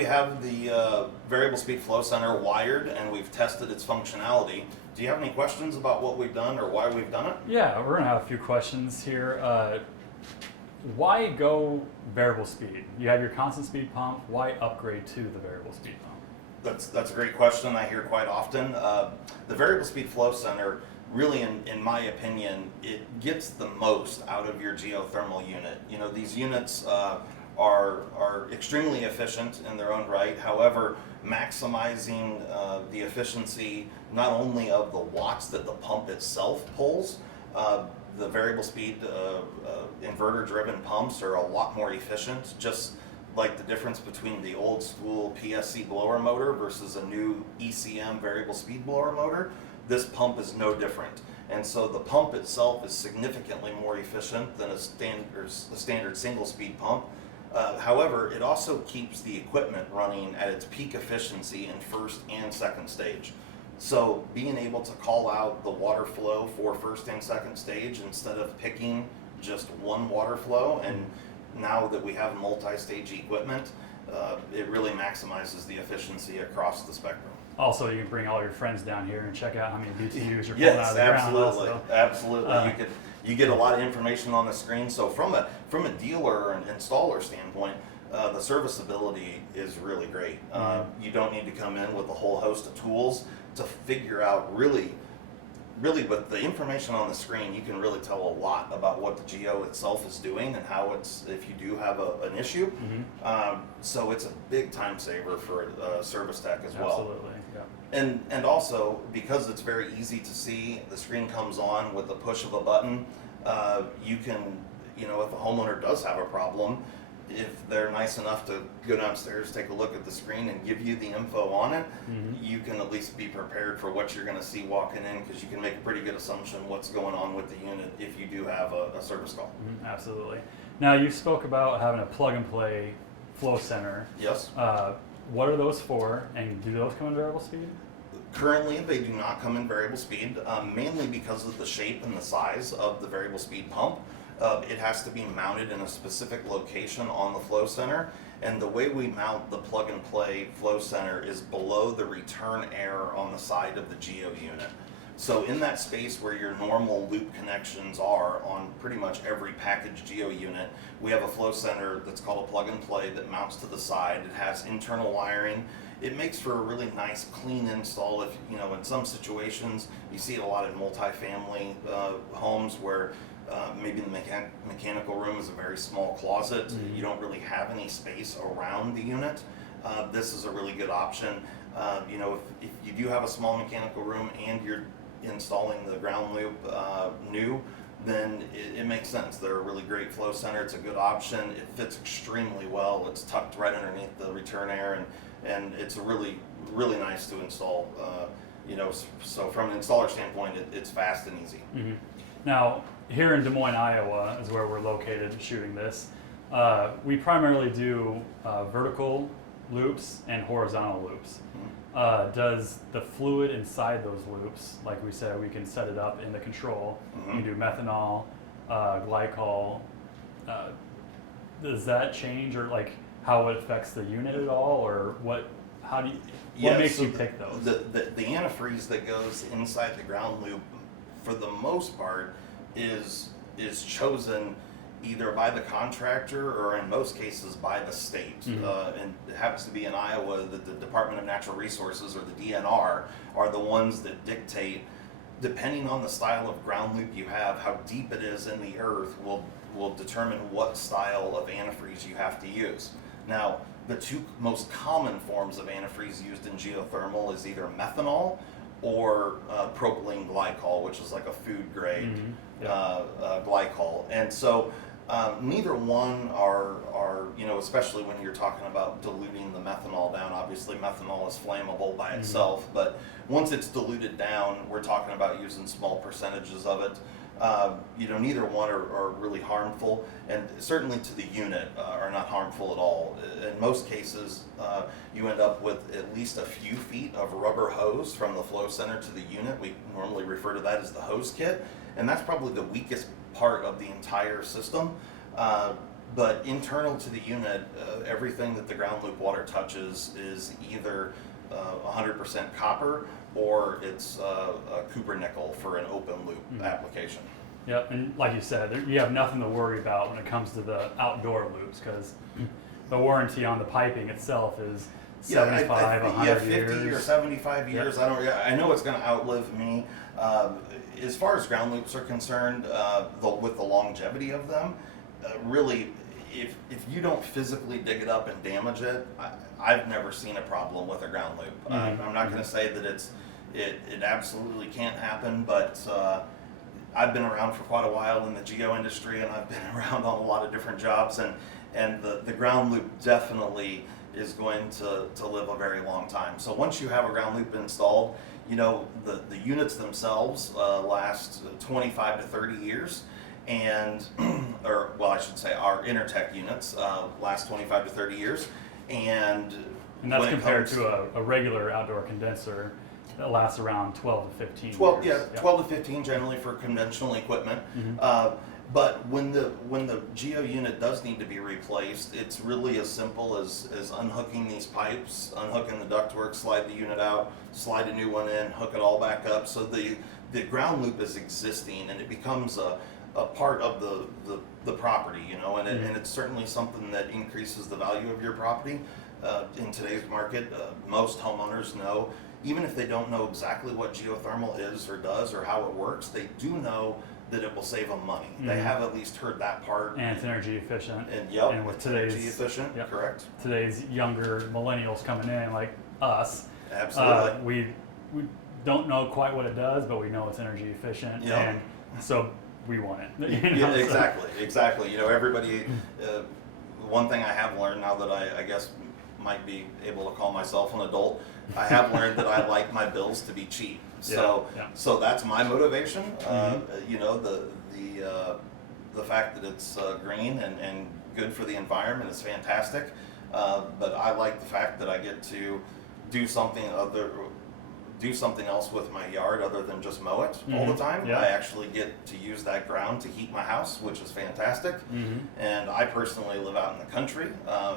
we have the variable speed flow center wired and we've tested its functionality. Do you have any questions about what we've done or why we've done it? Yeah, we're gonna have a few questions here. Why go variable speed? You have your constant speed pump. Why upgrade to the variable speed pump? That's a great question I hear quite often. The variable speed flow center, really, in my opinion, it gets the most out of your geothermal unit. You know, these units are extremely efficient in their own right. However, maximizing the efficiency not only of the watts that the pump itself pulls, the variable speed inverter driven pumps are a lot more efficient, just like the difference between the old school PSC blower motor versus a new ECM variable speed blower motor. This pump is no different. And so the pump itself is significantly more efficient than a standard single speed pump. However, it also keeps the equipment running at its peak efficiency in first and second stage. So being able to call out the water flow for first and second stage instead of picking just one water flow, and now that we have multi-stage equipment, it really maximizes the efficiency across the spectrum. Also, you can bring all your friends down here and check out how many BTUs you're pulling out of the ground. Yes, absolutely. You get a lot of information on the screen. So from a dealer and installer standpoint, the serviceability is really great. You don't need to come in with a whole host of tools to figure out really with the information on the screen, you can really tell a lot about what the Geo itself is doing and how it's, if you do have an issue. So it's a big time saver for service tech as well. Absolutely, yeah. And also, because it's very easy to see, the screen comes on with the push of a button. You can, if a homeowner does have a problem, if they're nice enough to go downstairs, take a look at the screen and give you the info on it, you can at least be prepared for what you're going to see walking in, because you can make a pretty good assumption what's going on with the unit if you do have a service call. Absolutely. Now, you spoke about having a plug-and-play flow center. Yes. What are those for, and do those come in variable speed? Currently, they do not come in variable speed, mainly because of the shape and the size of the variable speed pump. It has to be mounted in a specific location on the flow center, and the way we mount the plug-and-play flow center is below the return air on the side of the Geo unit. So in that space where your normal loop connections are on pretty much every packaged Geo unit, we have a flow center that's called a plug-and-play that mounts to the side. It has internal wiring. It makes for a really nice, clean install. If in some situations, you see it a lot in multifamily homes where maybe the mechanical room is a very small closet. You don't really have any space around the unit. This is a really good option. If you do have a small mechanical room and you're installing the ground loop new, then it makes sense. They're a really great flow center. It's a good option. It fits extremely well. It's tucked right underneath the return air, and it's really, really nice to install. So from an installer standpoint, it's fast and easy. Now, here in Des Moines, Iowa, is where we're located shooting this. We primarily do vertical loops and horizontal loops. Does the fluid inside those loops, like we said, we can set it up in the control. You can do methanol, glycol. Does that change, or like how it affects the unit at all, or what? How do you? What makes you pick those? The antifreeze that goes inside the ground loop, for the most part, is chosen either by the contractor or in most cases by the state. And it happens to be in Iowa that the Department of Natural Resources, or the DNR, are the ones that dictate, depending on the style of ground loop you have, how deep it is in the earth will determine what style of antifreeze you have to use. Now, the two most common forms of antifreeze used in geothermal is either methanol or propylene glycol, which is like a food grade glycol. And so neither one are especially when you're talking about diluting the methanol down. Obviously methanol is flammable by itself, but once it's diluted down, we're talking about using small percentages of it. Neither one are really harmful, and certainly to the unit are not harmful at all. In most cases, you end up with at least a few feet of rubber hose from the flow center to the unit. We normally refer to that as the hose kit, and that's probably the weakest part of the entire system. but internal to the unit, everything that the ground loop water touches is either 100% copper or it's a Cooper nickel for an open loop application. Yep, and like you said, you have nothing to worry about when it comes to the outdoor loops because the warranty on the piping itself is 75, 100 50 years. or 75 years. Yep. I know it's going to outlive me. As far as ground loops are concerned, with the longevity of them, really, if you don't physically dig it up and damage it, I've never seen a problem with a ground loop. I'm not going to say that it absolutely can't happen, but I've been around for quite a while in the geo industry, and I've been around on a lot of different jobs, and the ground loop definitely is going to live a very long time. So once you have a ground loop installed, you know, the units themselves last 25 to 30 years, and, or well, I should say our Enertech units last 25 to 30 years, and that's compared to a regular outdoor condenser that lasts around 12 to 15 12, years. yeah, 12 to 15 generally for conventional equipment. But when the Geo unit does need to be replaced, it's really as simple as unhooking these pipes, unhooking the ductwork, slide the unit out, slide a new one in, hook it all back up. So the ground loop is existing, and it becomes a part of the property, you know, and it's certainly something that increases the value of your property. In today's market, most homeowners know, even if they don't know exactly what geothermal is or does or how it works, they do know that it will save them money. They have at least heard that part. And it's energy efficient. And with it's today's energy efficient, correct? Today's younger millennials coming in, like us, Absolutely. We don't know quite what it does, but we know it's energy efficient, and so we want it. You know, Yeah, exactly. You know, everybody. One thing I have learned now that I guess might be able to call myself an adult, I have learned that I like my bills to be cheap. So that's my motivation. You know, the fact that it's green and good for the environment is fantastic. But I like the fact that I get to do something else with my yard other than just mow it all the time. I actually get to use that ground to heat my house, which is fantastic. And I personally live out in the country,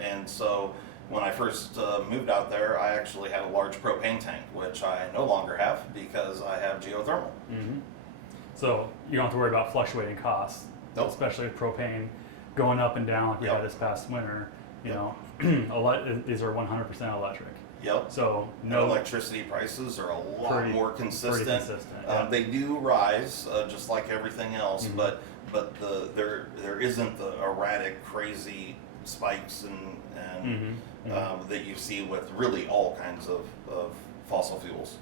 and so when I first moved out there, I actually had a large propane tank, which I no longer have because I have geothermal. So you don't have to worry about fluctuating costs, especially with propane going up and down like we had this past winter. You know, these are 100% electric. So no, electricity prices are a lot more consistent. Pretty consistent. They do rise, just like everything else, but there isn't the erratic, crazy spikes and that you see with really all kinds of fossil fuels.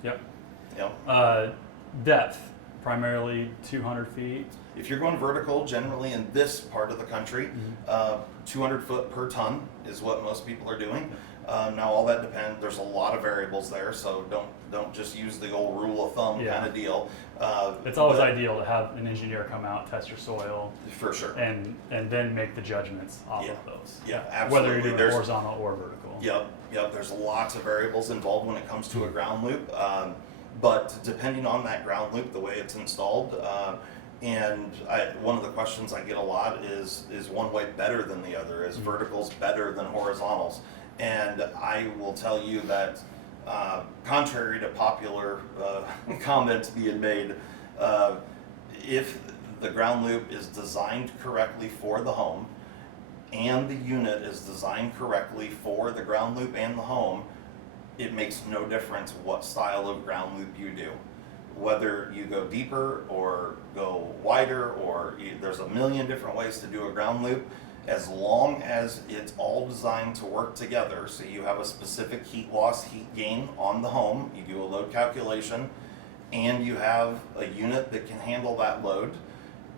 Depth, primarily 200 feet. If you're going vertical, generally in this part of the country, 200 foot per ton is what most people are doing. Now all that depends. There's a lot of variables there, so don't just use the old rule of thumb kind of deal. It's always ideal to have an engineer come out, test your soil, for sure, and then make the judgments off of those. Absolutely. Whether you're doing horizontal or vertical. There's lots of variables involved when it comes to a ground loop, but depending on that ground loop, the way it's installed. One of the questions I get a lot is one way better than the other? Is verticals better than horizontals? And I will tell you that, contrary to popular comments being made, if the ground loop is designed correctly for the home, and the unit is designed correctly for the ground loop and the home, it makes no difference what style of ground loop you do. Whether you go deeper or go wider, there's a million different ways to do a ground loop, as long as it's all designed to work together. So you have a specific heat loss, heat gain on the home, you do a load calculation, and you have a unit that can handle that load,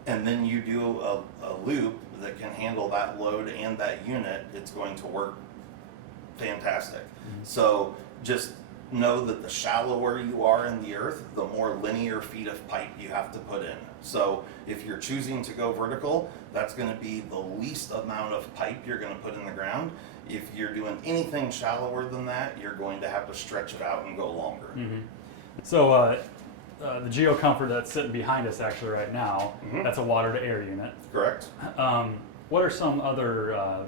and then you do a loop that can handle that load and that unit, it's going to work fantastic. So just know that the shallower you are in the earth, the more linear feet of pipe you have to put in. So if you're choosing to go vertical, that's going to be the least amount of pipe you're going to put in the ground. If you're doing anything shallower than that, you're going to have to stretch it out and go longer. So the GeoComfort that's sitting behind us actually right now, that's a water to air unit. Correct. What are some other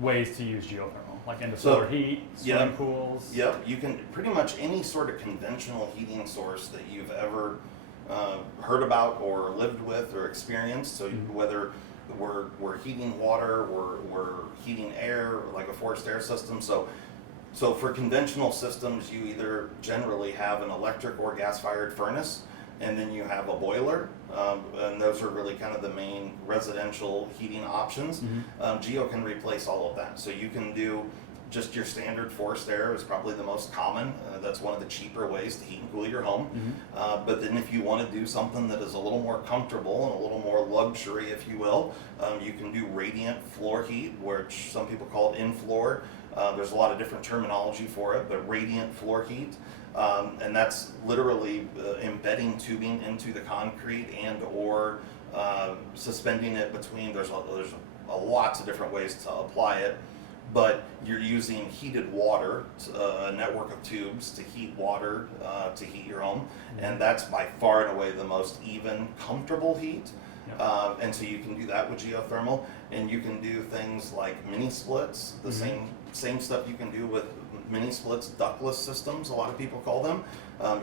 ways to use geothermal, like into So, solar heat, swimming yeah. pools? Yep, you can pretty much any sort of conventional heating source that you've ever heard about or lived with or experienced. So whether we're heating water, we're heating air, like a forced air system. So for conventional systems, you either generally have an electric or gas-fired furnace, and then you have a boiler, and those are really kind of the main residential heating options. Geo can replace all of that. So you can do just your standard forced air is probably the most common. That's one of the cheaper ways to heat and cool your home. But then if you want to do something that is a little more comfortable and a little more luxury, if you will, you can do radiant floor heat, which some people call it in-floor. There's a lot of different terminology for it, but radiant floor heat. And that's literally embedding tubing into the concrete and or suspending it between. There's lots of different ways to apply it, but you're using heated water, a network of tubes to heat water to heat your home, and that's by far and away the most even, comfortable heat. And so you can do that with geothermal, and you can do things like mini splits, the same stuff you can do with mini splits, ductless systems, a lot of people call them.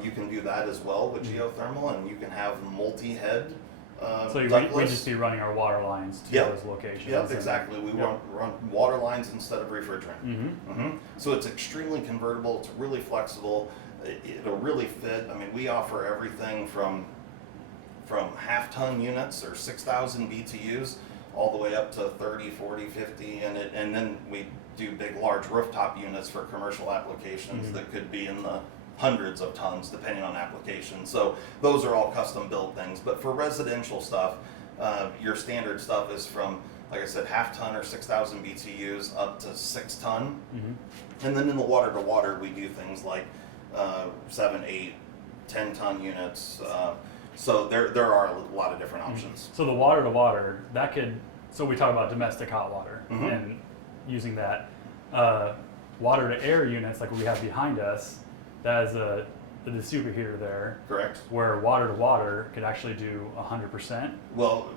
You can do that as well with geothermal, and you can have multi-head So we just be running our water lines to those locations. Yep, exactly. We run water lines instead of refrigerant. So it's extremely convertible. It's really flexible. It'll really fit. I mean, we offer everything from half-ton units or 6,000 BTUs all the way up to 30, 40, 50, and then we do big, large rooftop units for commercial applications that could be in the hundreds of tons depending on application. So those are all custom built things. But for residential stuff, your standard stuff is from, like I said, half-ton or 6,000 BTUs up to 6-ton. And then in the water-to-water, we do things like 7, 8, 10-ton units. So there are a lot of different options. So the water to water, that could, so we talk about domestic hot water and using that. Water to air units like we have behind us, that is the superheater there. Correct. Where water to water could actually do 100%. Well,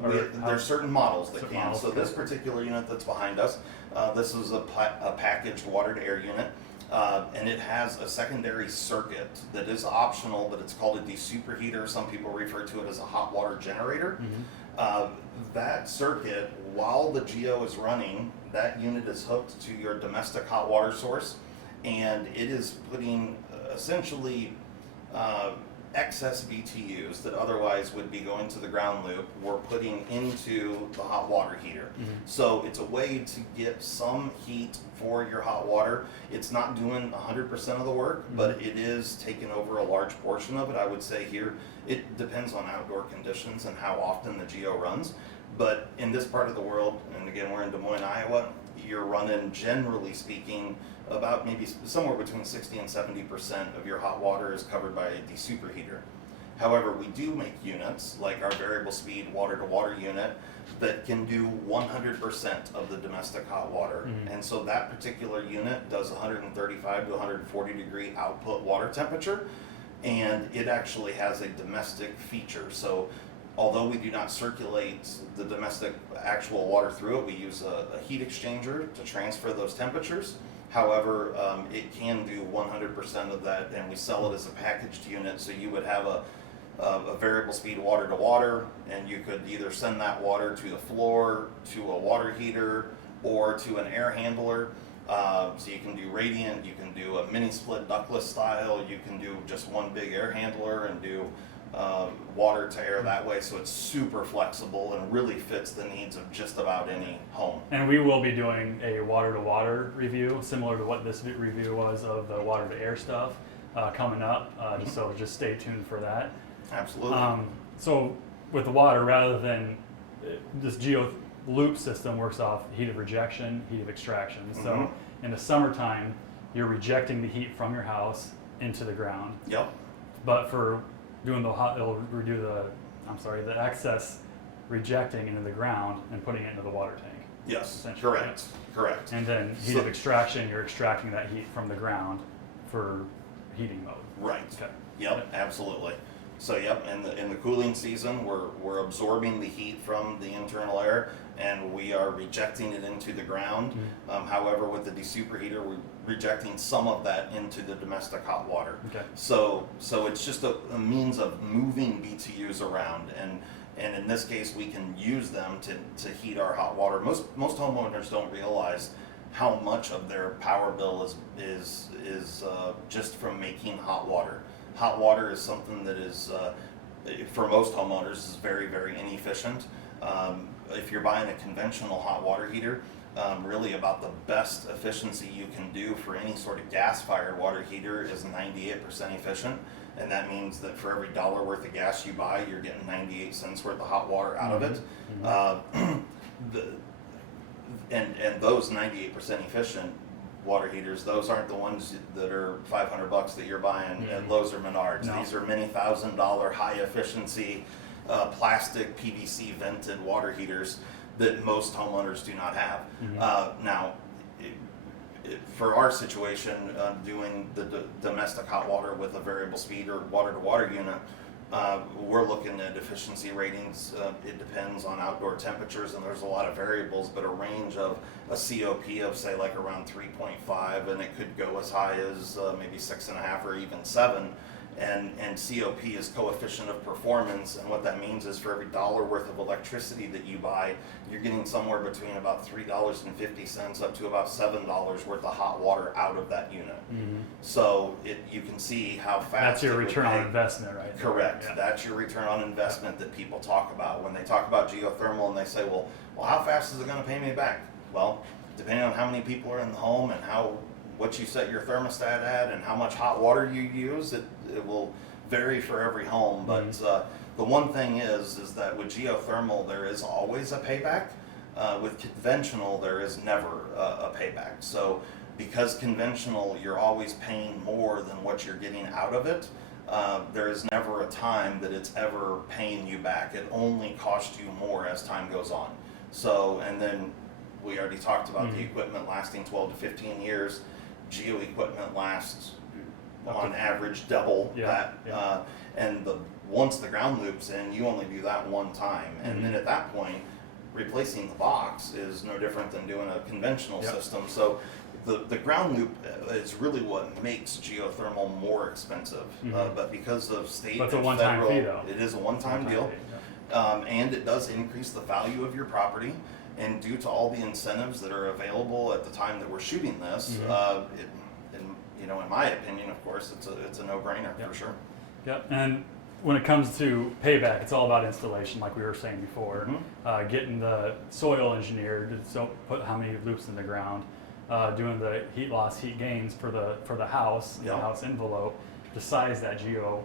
there's certain models that certain can. models, So this particular unit that's behind us, this is a packaged water to air unit. And it has a secondary circuit that is optional, but it's called a desuperheater. Some people refer to it as a hot water generator. That circuit, while the Geo is running, that unit is hooked to your domestic hot water source, and it is putting essentially excess BTUs that otherwise would be going to the ground loop, we're putting into the hot water heater. So it's a way to get some heat for your hot water. It's not doing 100% of the work, but it is taking over a large portion of it. I would say here, it depends on outdoor conditions and how often the Geo runs. But in this part of the world, and again, we're in Des Moines, Iowa, you're running, generally speaking, about maybe somewhere between 60 and 70% of your hot water is covered by a desuperheater. However, we do make units like our variable speed water to water unit that can do 100% of the domestic hot water. And so that particular unit does 135 to 140 degree output water temperature, and it actually has a domestic feature. So although we do not circulate the domestic actual water through it, we use a heat exchanger to transfer those temperatures. However, it can do 100% of that, and we sell it as a packaged unit. So you would have a variable speed water to water, and you could either send that water to the floor, to a water heater, or to an air handler. So you can do radiant, you can do a mini split ductless style, you can do just one big air handler and do water to air that way. So it's super flexible and really fits the needs of just about any home. And we will be doing a water to water review, similar to what this review was of the water to air stuff coming up. So just stay tuned for that. Absolutely. So with the water, rather than this Geo loop system works off heat of rejection, heat of extraction. So in the summertime, you're rejecting the heat from your house into the ground. Yep. But for doing the hot, it'll do the excess rejecting into the ground and putting it into the water tank. Yes. Essentially. Correct. And then heat of extraction, you're extracting that heat from the ground for heating mode. Right. Okay. Yep. Absolutely. So yep, in the cooling season, we're absorbing the heat from the internal air, and we are rejecting it into the ground. However, with the desuperheater, we're rejecting some of that into the domestic hot water. Okay. So it's just a means of moving BTUs around, and in this case, we can use them to heat our hot water. Most homeowners don't realize how much of their power bill is just from making hot water. Hot water is something that is, for most homeowners, is very, very inefficient. If you're buying a conventional hot water heater, really about the best efficiency you can do for any sort of gas-fired water heater is 98% efficient. And that means that for every $1 worth of gas you buy, you're getting 98 cents worth of hot water out of it. And those 98% efficient water heaters, those aren't the ones that are $500 that you're buying at Lowe's or Menards. No. These are many $1,000 high efficiency plastic PVC vented water heaters that most homeowners do not have. Now, for our situation, doing the domestic hot water with a variable speed or water to water unit, we're looking at efficiency ratings. It depends on outdoor temperatures, and there's a lot of variables, but a range of a COP of say like around 3.5, and it could go as high as maybe 6.5 or even 7. And COP is coefficient of performance, and what that means is for every $1 worth of electricity that you buy, you're getting somewhere between about $3.50 up to about $7 worth of hot water out of that unit. So you can see how fast That's your it would return on pay. investment, right? Correct. Yeah. That's your return on investment that people talk about when they talk about geothermal, and they say, well, how fast is it going to pay me back? Well, depending on how many people are in the home and what you set your thermostat at and how much hot water you use, it will vary for every home. But the one thing is that with geothermal, there is always a payback. With conventional, there is never a payback. So because conventional, you're always paying more than what you're getting out of it, there is never a time that it's ever paying you back. It only costs you more as time goes on. So, and then we already talked about the equipment lasting 12 to 15 years. Geo equipment lasts on average double that. And once the ground loop's in, you only do that one time. And then at that point, replacing the box is no different than doing a conventional system. So the ground loop is really what makes geothermal more expensive. But because of state But it's a and one-time federal, fee, though. it is a one-time deal. And it does increase the value of your property. And due to all the incentives that are available at the time that we're shooting this, in my opinion, of course, it's a no-brainer for sure. Yep. And when it comes to payback, it's all about installation, like we were saying before. Getting the soil engineered, so put how many loops in the ground, doing the heat loss, heat gains for the house, the house envelope, to size that geo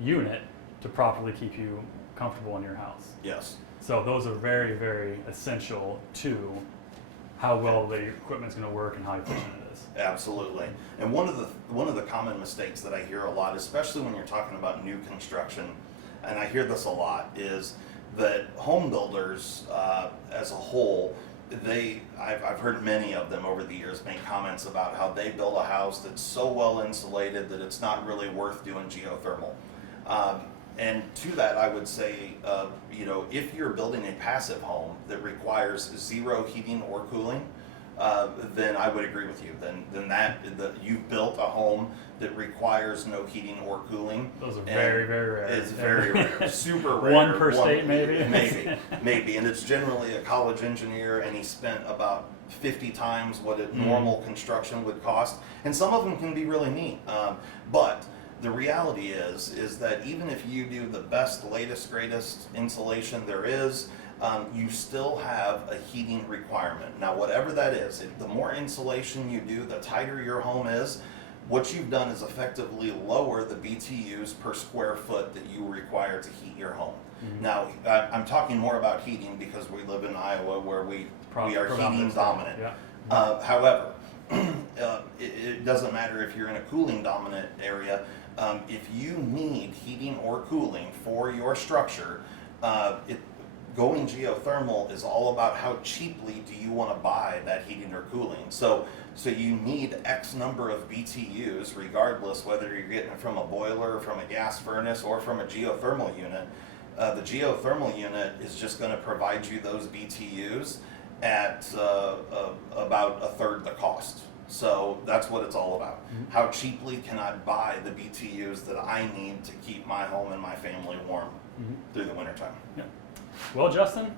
unit to properly keep you comfortable in your house. Yes. So those are very, very essential to how well the equipment's going to work and how efficient it is. Absolutely. And one of the common mistakes that I hear a lot, especially when you're talking about new construction, and I hear this a lot, is that home builders as a whole, I've heard many of them over the years make comments about how they build a house that's so well insulated that it's not really worth doing geothermal. And to that, I would say, if you're building a passive home that requires zero heating or cooling, then I would agree with you. Then you've built a home that requires no heating or cooling. Those are very, very rare. It's very rare, super rare. One per state, maybe? Maybe. And it's generally a college engineer, and he spent about 50 times what a normal construction would cost. And some of them can be really neat. But the reality is that even if you do the best, latest, greatest insulation there is, you still have a heating requirement. Now, whatever that is, the more insulation you do, the tighter your home is. What you've done is effectively lower the BTUs per square foot that you require to heat your home. Now, I'm talking more about heating because we live in Iowa where we are heating dominant. However, it doesn't matter if you're in a cooling dominant area. If you need heating or cooling for your structure, going geothermal is all about how cheaply do you want to buy that heating or cooling. So you need X number of BTUs, regardless whether you're getting it from a boiler, from a gas furnace, or from a geothermal unit. The geothermal unit is just going to provide you those BTUs at about a third the cost. So that's what it's all about. Mm-hmm. How cheaply can I buy the BTUs that I need to keep my home and my family warm through the wintertime? Yeah. Well, Justin,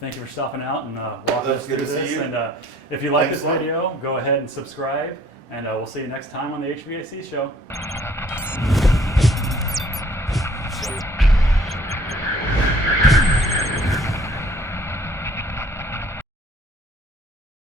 thank you for stopping out and walking That's us good through to see this. you. And if you like Thanks this a lot. video, go ahead and subscribe, and we'll see you next time on the HVAC show.